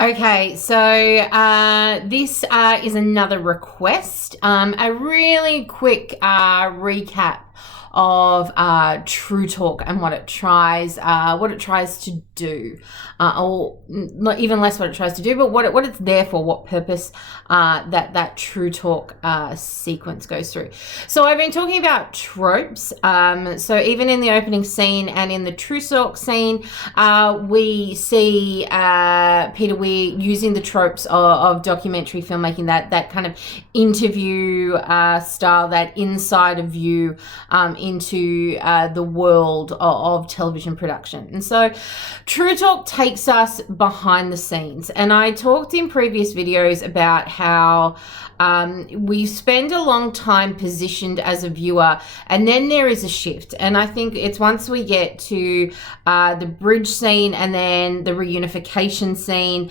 Okay, so this is another request. A really quick recap of TruTalk and what it tries to do, or not even less what it tries to do, but what it's there for, what purpose that TruTalk sequence goes through. So I've been talking about tropes. So even in the opening scene and in the TruTalk scene, we see Peter Weir using the tropes of documentary filmmaking, that kind of interview style, that insider view into the world of television production. And so TruTalk takes us behind the scenes. And I talked in previous videos about how we spend a long time positioned as a viewer, and then there is a shift. And I think it's once we get to the bridge scene and then the reunification scene,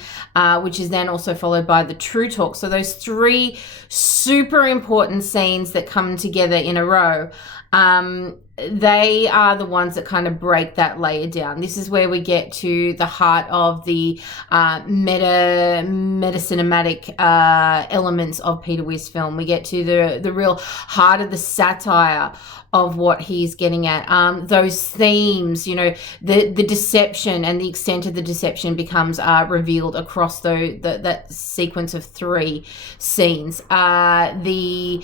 which is then also followed by the TruTalk. So those three super important scenes that come together in a row, they are the ones that kind of break that layer down. This is where we get to the heart of the meta cinematic elements of Peter Weir's film. We get to the real heart of the satire of what he's getting at. Those themes, the deception and the extent of the deception becomes revealed across that sequence of three scenes. The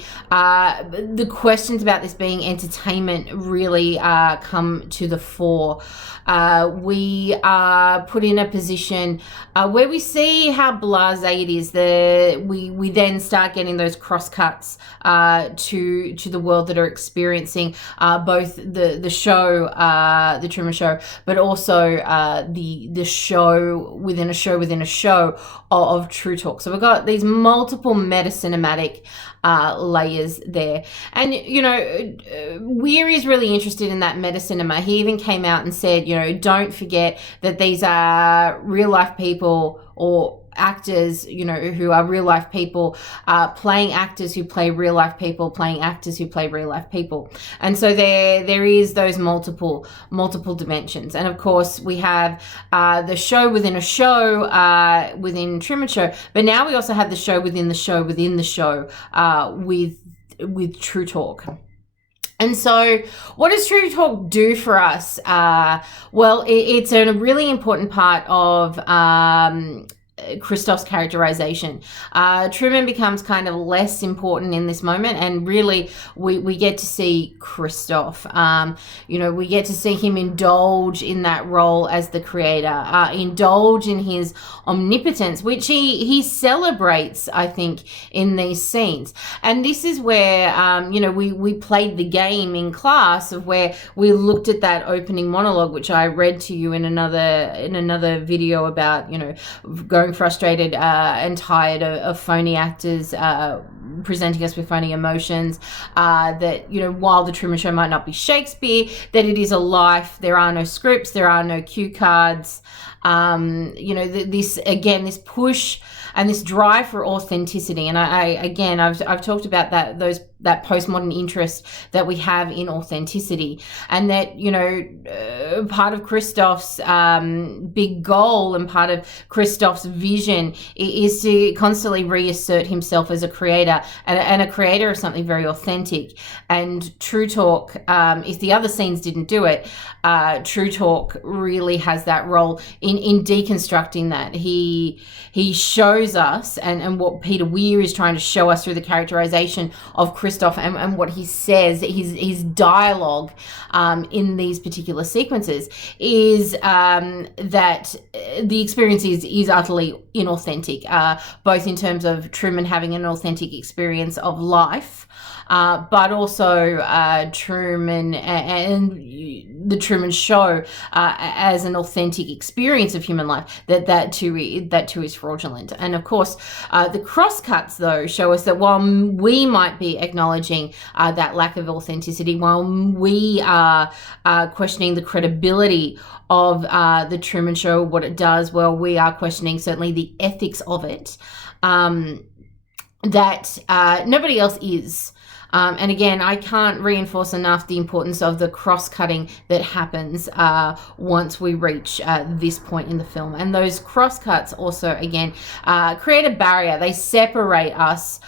questions about this being entertainment really come to the fore. We are put in a position where we see how blasé it is. We then start getting those crosscuts to the world that are experiencing both the show, the Truman Show, but also the show within a show within a show of TruTalk. So we've got these multiple meta cinematic layers there. And, Weir is really interested in that meta cinema. He even came out and said, don't forget that these are real life people, or actors, who are real life people, playing actors who play real life people, playing actors who play real life people. And so there is those multiple dimensions. And of course we have the show within a show within Truman Show, but now we also have the show within the show within the show with TruTalk. And so what does TruTalk do for us? Well, it's a really important part of Christoph's characterization. Truman becomes kind of less important in this moment, and really we get to see Christoph. We get to see him indulge in that role as the creator, indulge in his omnipotence, which he celebrates, I think, in these scenes. And this is where we played the game in class of where we looked at that opening monologue, which I read to you in another video about going frustrated and tired of phony actors presenting us with phony emotions, that while the Truman Show might not be Shakespeare, that it is a life. There are no scripts, there are no cue cards. This push and this drive for authenticity. And I've talked about that postmodern interest that we have in authenticity, and that part of Christoph's big goal and part of Christoph's vision is to constantly reassert himself as a creator, and a creator of something very authentic. And TruTalk, if the other scenes didn't do it, TruTalk really has that role in deconstructing that. He shows us, and what Peter Weir is trying to show us through the characterization of Christoph and what he says, his dialogue in these particular sequences, is that the experience is utterly inauthentic, both in terms of Truman having an authentic experience of life, but also Truman and the Truman Show as an authentic experience of human life, that too is fraudulent. And of course, the crosscuts, though, show us that while we might be acknowledging that lack of authenticity, while we are questioning the credibility of the Truman Show, what it does, well, we are questioning certainly the ethics of it, that nobody else is. And again, I can't reinforce enough the importance of the cross-cutting that happens once we reach this point in the film. And those cross-cuts also, again, create a barrier. They separate us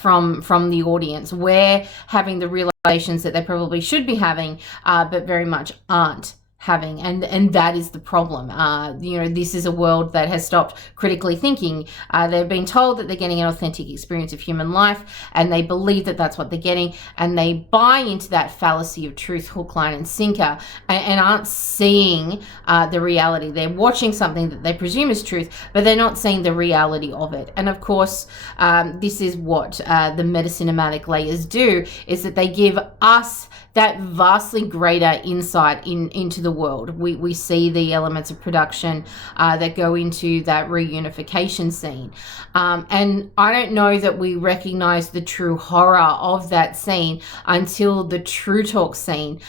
from the audience. We're having the realizations that they probably should be having, but very much aren't having, and that is the problem. This is a world that has stopped critically thinking. They've been told that they're getting an authentic experience of human life, and they believe that that's what they're getting, and they buy into that fallacy of truth, hook, line, and sinker, and aren't seeing the reality. They're watching something that they presume is truth, but they're not seeing the reality of it. And of course, this is what the meta-cinematic layers do, is that they give us that vastly greater insight into the world. We see the elements of production that go into that reunification scene. And I don't know that we recognize the true horror of that scene until the TruTalk scene,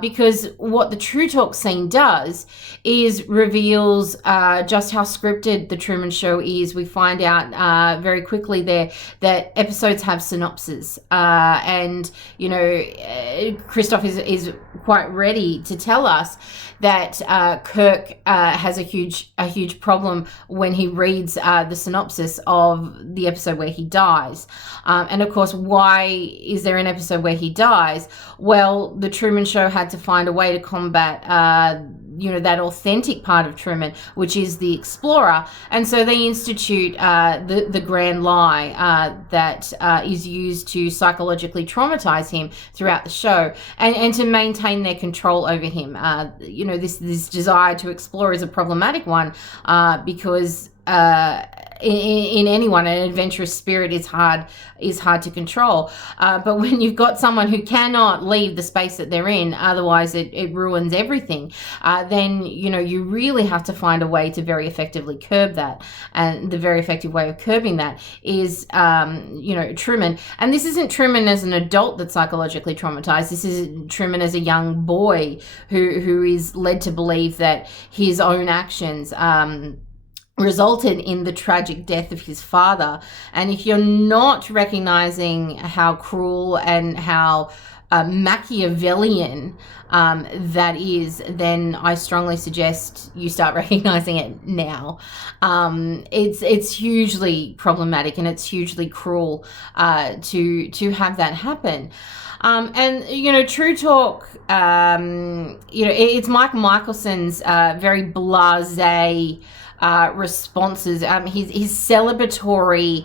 because what the TruTalk scene does is reveals just how scripted the Truman Show is. We find out very quickly there that episodes have synopses, and Christoph is quite ready to tell us that Kirk has a huge problem when he reads the synopsis of the episode where he dies. And of course, why is there an episode where he dies? Well, the Truman Show had to find a way to combat that authentic part of Truman, which is the explorer. And so they institute the grand lie that is used to psychologically traumatize him throughout the show, and to maintain their control over him. This desire to explore is a problematic one, because in anyone, an adventurous spirit is hard to control. But when you've got someone who cannot leave the space that they're in, otherwise it ruins everything, then you really have to find a way to very effectively curb that. And the very effective way of curbing that is Truman. And this isn't Truman as an adult that's psychologically traumatized. This is Truman as a young boy who is led to believe that his own actions resulted in the tragic death of his father. And if you're not recognizing how cruel and how Machiavellian that is, then I strongly suggest you start recognizing it now. It's hugely problematic, and it's hugely cruel to have that happen. And TruTalk, it's Mike Michelson's very blasé responses, his celebratory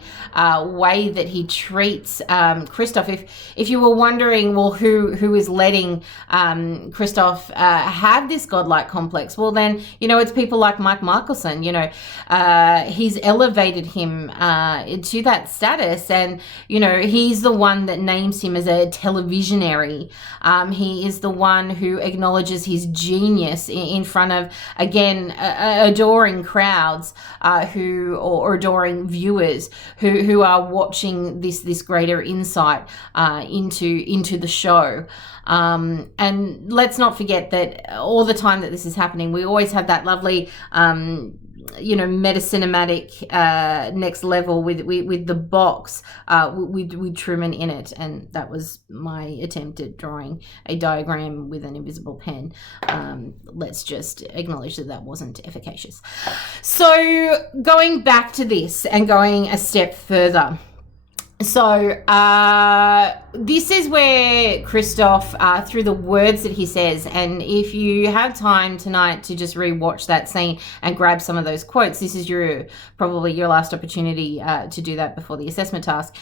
way that he treats Christoph. If you were wondering, well, who is letting Christoph have this godlike complex, well then it's people like Mike Michelson. He's elevated him to that status, and he's the one that names him as a televisionary. He is the one who acknowledges his genius in front of, again, adoring crowds or adoring viewers who are watching this greater insight into the show. And let's not forget that all the time that this is happening, we always have that lovely meta-cinematic next level with the box with Truman in it. And that was my attempt at drawing a diagram with an invisible pen. Let's just acknowledge that wasn't efficacious. So going back to this and going a step further. So this is where Christoph, through the words that he says, and if you have time tonight to just rewatch that scene and grab some of those quotes, this is probably your last opportunity to do that before the assessment task,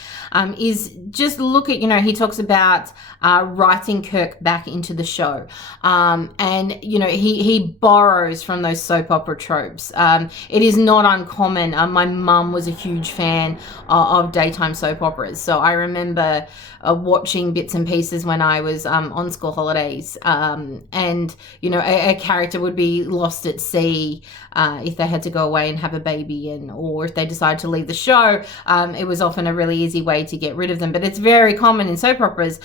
is just look at, he talks about writing Kirk back into the show. And, he borrows from those soap opera tropes. It is not uncommon. My mum was a huge fan of daytime soap operas. So I remember watching bits and pieces when I was on school holidays, and a character would be lost at sea if they had to go away and have a baby, or if they decided to leave the show. It was often a really easy way to get rid of them, but it's very common in soap operas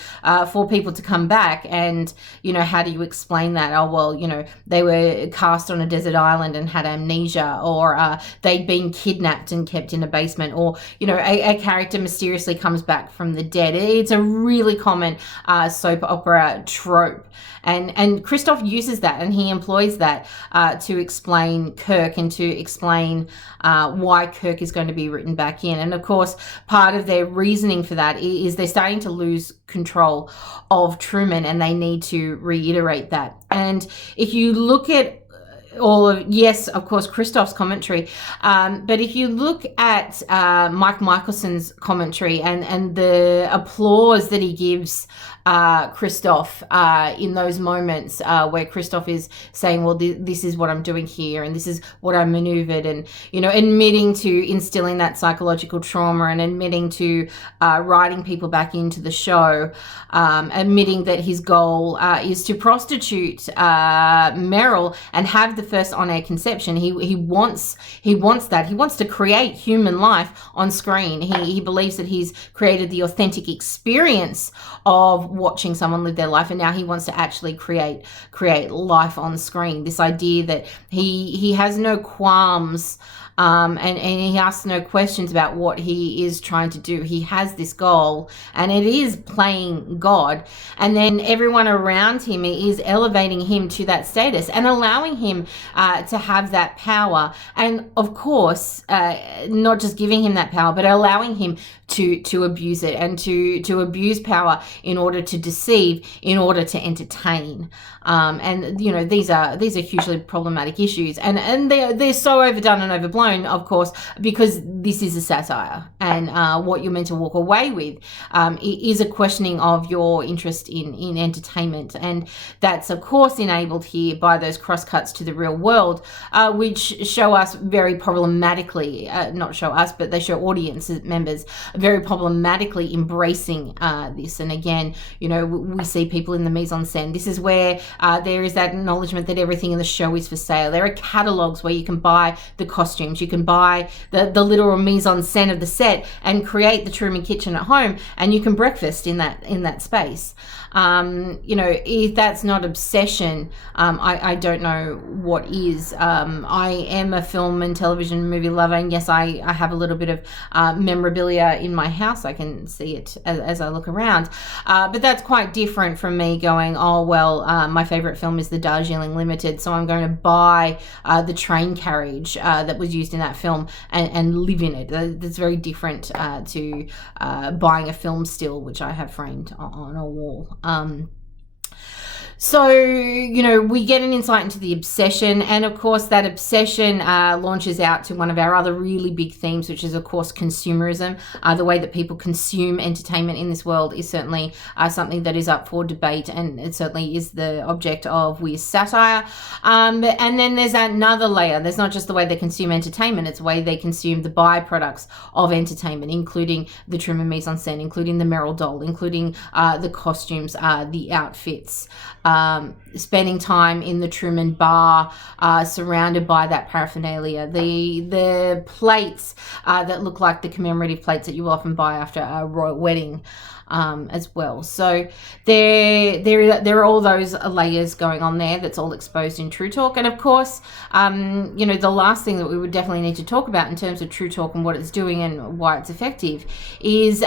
for people to come back, and how do you explain that? Oh well, they were cast on a desert island and had amnesia, or they'd been kidnapped and kept in a basement, or a character mysteriously comes back from the dead. It's a a really common soap opera trope. And Christoph uses that, and he employs that to explain Kirk and to explain why Kirk is going to be written back in. And of course, part of their reasoning for that is they're starting to lose control of Truman, and they need to reiterate that. And if you look at yes, of course, Christoph's commentary. But if you look at Mike Michelson's commentary and the applause that he gives Christoph in those moments where Christoph is saying, well, this is what I'm doing here, and this is what I maneuvered, and, admitting to instilling that psychological trauma, and admitting to writing people back into the show, admitting that his goal is to prostitute Meryl and have the first on-air conception. He wants that. He wants to create human life on screen. He believes that he's created the authentic experience of watching someone live their life, and now he wants to actually create life on screen. This idea that he has no qualms and he asks no questions about what he is trying to do. He has this goal, and it is playing God. And then everyone around him is elevating him to that status and allowing him to have that power. And of course, not just giving him that power, but allowing him to abuse it, and to abuse power in order to deceive, in order to entertain. And these are hugely problematic issues, and they're so overdone and overblown, of course, because this is a satire, and what you're meant to walk away with is a questioning of your interest in entertainment. And that's of course enabled here by those crosscuts to the real world, which show us very problematically, not show us, but they show audience members very problematically embracing this. And again, we see people in the mise-en-scène. This is where there is that acknowledgement that everything in the show is for sale. There are catalogs where you can buy the costumes, you can buy the literal mise-en-scène of the set and create the Truman kitchen at home, and you can breakfast in that space. If that's not obsession, I don't know what is. I am a film and television movie lover, and yes, I have a little bit of memorabilia in my house. I can see it as I look around, but that's quite different from me going, oh well, my favorite film is the Darjeeling Limited, so I'm going to buy the train carriage that was used in that film and live in it. That's very different to buying a film still, which I have framed on a wall. So, we get an insight into the obsession, and of course that obsession launches out to one of our other really big themes, which is of course consumerism. The way that people consume entertainment in this world is certainly something that is up for debate, and it certainly is the object of Weir's satire. And then there's another layer. There's not just the way they consume entertainment, it's the way they consume the byproducts of entertainment, including the Truman mise-en-scène, including the Meryl doll, including the costumes, the outfits. Spending time in the Truman bar, surrounded by that paraphernalia, the plates that look like the commemorative plates that you often buy after a royal wedding, as well. So there are all those layers going on there. That's all exposed in TruTalk. And of course, the last thing that we would definitely need to talk about in terms of TruTalk and what it's doing and why it's effective is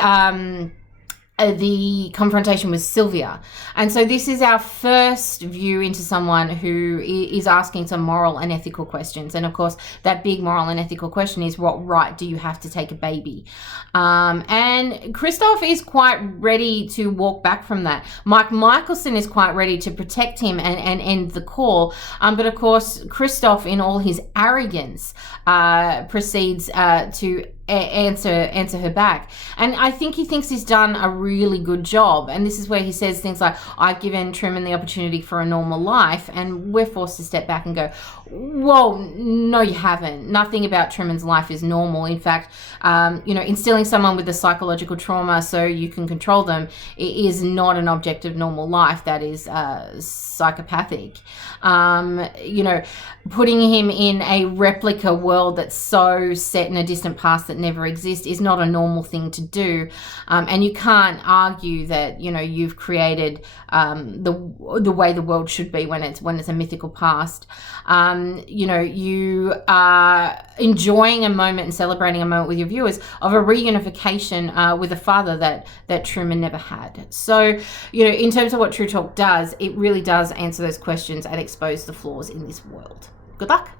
the confrontation with Sylvia. And so this is our first view into someone who is asking some moral and ethical questions. And of course, that big moral and ethical question is, what right do you have to take a baby? And Christoph is quite ready to walk back from that. Mike Michelson is quite ready to protect him and end the call. But of course, Christoph, in all his arrogance, proceeds to answer her back. And I think he thinks he's done a really good job. And this is where he says things like, I've given Truman the opportunity for a normal life. And we're forced to step back and go, whoa, no, you haven't. Nothing about Truman's life is normal. In fact, instilling someone with a psychological trauma so you can control them is not an object of normal life. That is psychopathic. Putting him in a replica world that's so set in a distant past that never exist is not a normal thing to do. And you can't argue that, you know, you've created the way the world should be when it's a mythical past. You know, you are enjoying a moment and celebrating a moment with your viewers of a reunification with a father that Truman never had. So, you know, in terms of what TruTalk does, it really does answer those questions and expose the flaws in this world. Good luck.